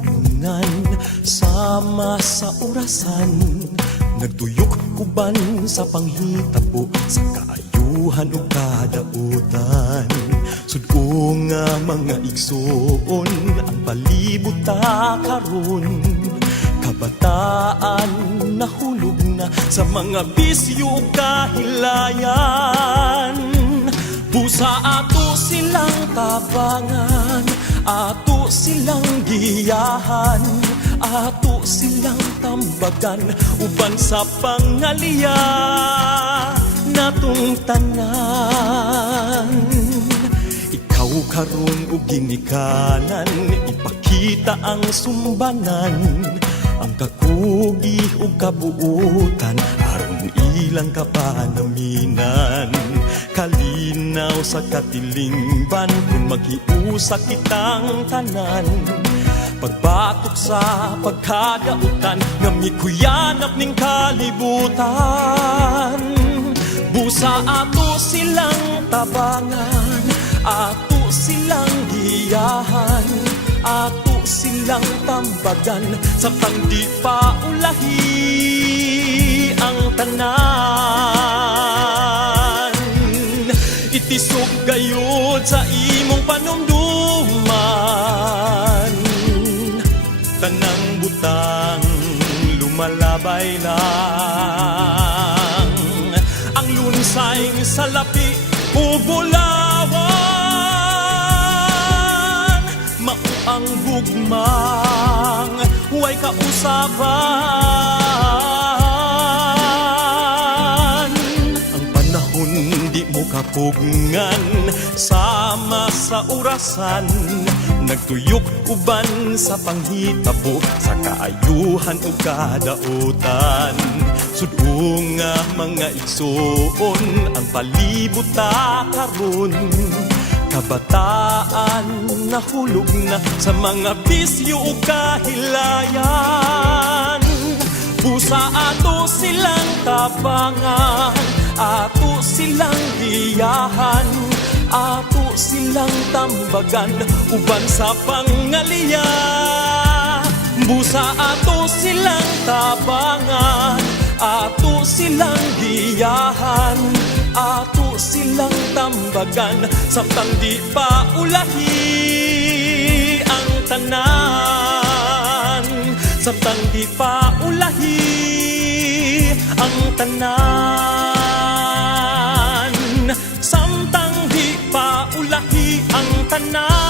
kapugnan sama sa orasan, nagtuyok uban sa panghitabo sa kaayuhan ug kadautan. Sud-o nga mga igsoon ang palibot ta karon, kabataan nahulog na sa mga bisyo ug kahilayan. Busa ato silang tabangan, ato silang giyahan, ato silang tambagan uban sa pangaliya natong tanan. Ikaw karon ug ginikanan, ipakita ang sumbanan, ang kakugi ug kabuutan aron ilang kapanaminan. Kalinaw sa katilingban kung maghiusa kitang tanan, pagbatok sa pagkadautan nga mikuyanap ning kalibutan. Busa ato silang tabangan, ato silang giyahan, ato silang tambagan, samtang di pa ulahi ang tanan. Itisog gayud sa imong panumduman, tanang butang lumalabay lang, ang lunsay sa lapi o bulawan. Mao ang gugmang huway kausapan, ang panahon di mo kapugnan sama sa orasan, nagtuyok uban sa panghitabo sa kaayuhan ug kadautan. Sud-o nga mga igsoon ang palibot ta karon, kabataan nahulog na sa mga bisyo ug kahilayan. Busa ato silang tabangan, ato silang giyahan, ato silang tambagan uban sa pangaliya. Busa ato silang tabangan, ato silang giyahan, ato silang tambagan, samtang di pa ulahi ang tanan, samtang di pa ulahi ang tanan, samtang di pa ulahi ang tanan.